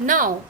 Now,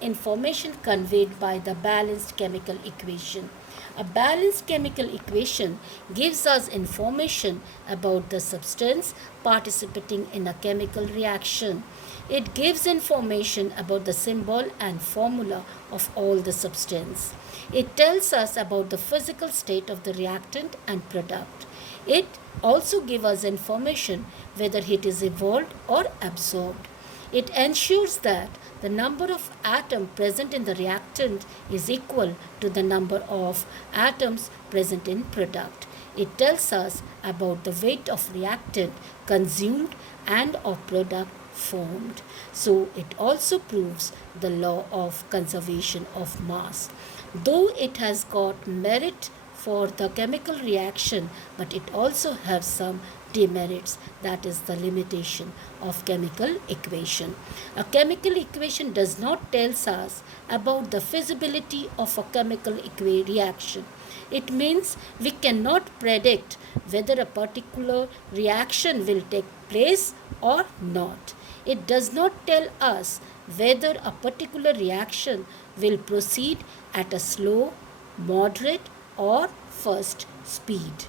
information conveyed by the balanced chemical equation? A balanced chemical equation gives us information about the substance participating in a chemical reaction. It gives information about the symbol and formula of all the substance. It tells us about the physical state of the reactant and product. It also gives us information whether it is evolved or absorbed. It ensures that the number of atoms present in the reactant is equal to the number of atoms present in product. It tells us about the weight of reactant consumed and of product formed. So it also proves the law of conservation of mass. Though it has got merit for the chemical reaction, but it also has some demerits, that is the limitation of chemical equation. A chemical equation does not tell us about the feasibility of a chemical reaction. It means we cannot predict whether a particular reaction will take place or not. It does not tell us whether a particular reaction will proceed at a slow, moderate, or first speed.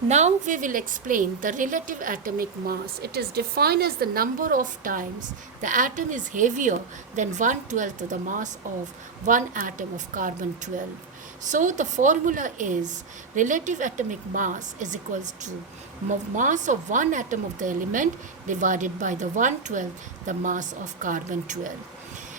Now we will explain the relative atomic mass. It is defined as the number of times the atom is heavier than 1/12 of the mass of one atom of carbon 12. So the formula is relative atomic mass is equals to mass of one atom of the element divided by the 1/12 the mass of carbon 12.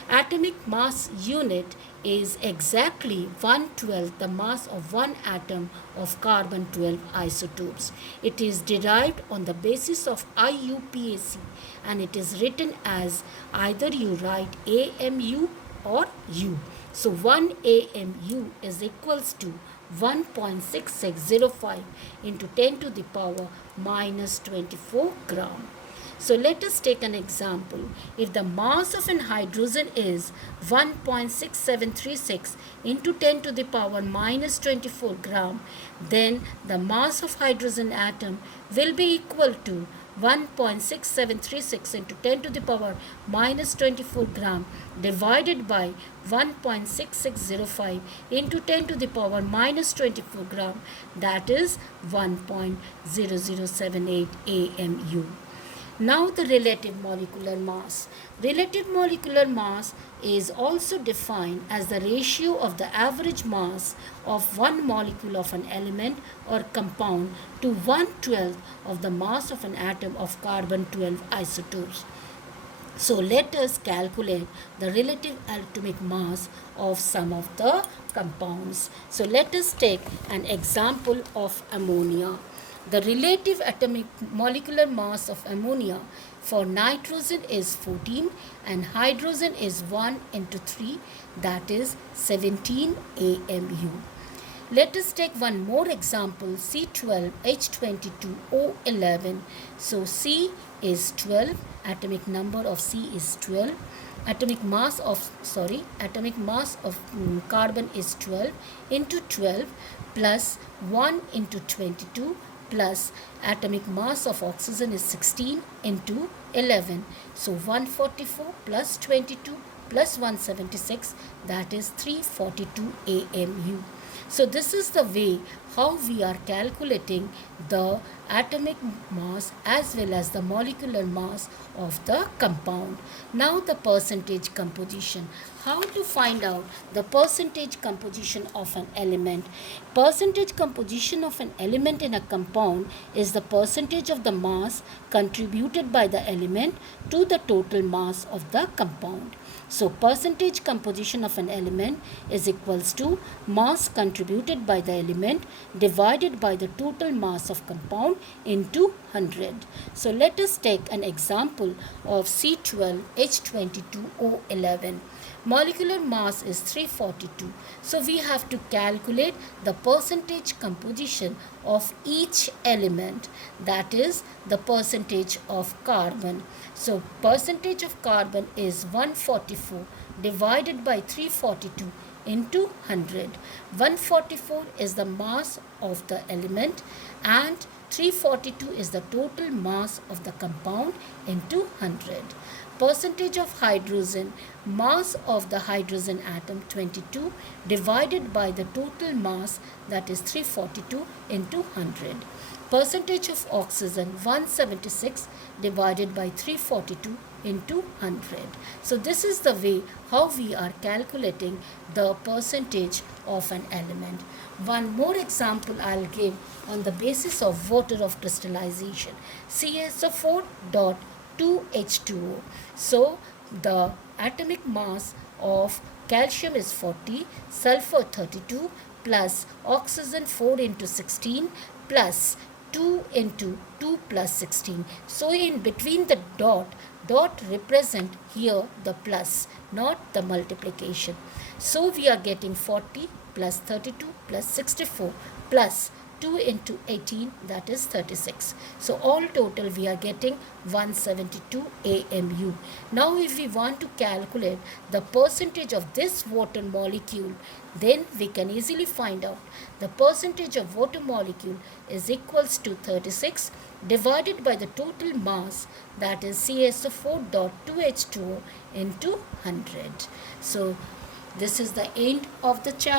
Atomic mass unit is exactly 1/12 the mass of one atom of carbon 12 isotopes. It is derived on the basis of IUPAC and it is written as either you write AMU or U. So 1 AMU is equals to 1.6605 into 10 to the power minus 24 gram. So let us take an example. If the mass of an hydrogen is 1.6736 into 10 to the power minus 24 gram, then the mass of hydrogen atom will be equal to 1.6736 into 10 to the power minus 24 gram divided by 1.6605 into 10 to the power minus 24 gram, that is 1.0078 AMU. Now the relative molecular mass. Relative molecular mass is also defined as the ratio of the average mass of one molecule of an element or compound to 1/12 of the mass of an atom of carbon 12 isotopes. So let us calculate the relative atomic mass of some of the compounds. So let us take an example of ammonia. The relative atomic molecular mass of ammonia for nitrogen is 14 and hydrogen is 1 into 3, that is 17 AMU. Let us take one more example, C12H22O11. So C is 12, atomic number of C is 12. Atomic mass of carbon is 12 into 12 plus 1 into 22 plus atomic mass of oxygen is 16 into 11. So 144 plus 22 plus 176, that is 342 AMU. So this is the way how we are calculating the atomic mass as well as the molecular mass of the compound. Now the percentage composition. How to find out the percentage composition of an element? Percentage composition of an element in a compound is the percentage of the mass contributed by the element to the total mass of the compound. So percentage composition of an element is equals to mass contributed by the element divided by the total mass of compound into 100. So let us take an example of C12H22O11. Molecular mass is 342. So we have to calculate the percentage composition of each element, that is the percentage of carbon. So percentage of carbon is 144 divided by 342 into 100. 144 is the mass of the element and 342 is the total mass of the compound into 100. Percentage of hydrogen, mass of the hydrogen atom 22 divided by the total mass, that is 342 into 100. Percentage of oxygen 176 divided by 342 into 100. So this is the way how we are calculating the percentage of an element. One more example I'll give on the basis of water of crystallization. CaSO4 dot 2H2O. So the atomic mass of calcium is 40, sulfur 32, plus oxygen 4 into 16 plus 2 into 2 plus 16. So in between the dot represent here the plus, not the multiplication. So we are getting 40 plus 32 plus 64 plus 2 into 18, that is 36. So all total we are getting 172 AMU. Now if we want to calculate the percentage of this water molecule, then we can easily find out the percentage of water molecule is equals to 36 divided by the total mass, that is CaSO4.2H2O into 100. So this is the end of the chapter.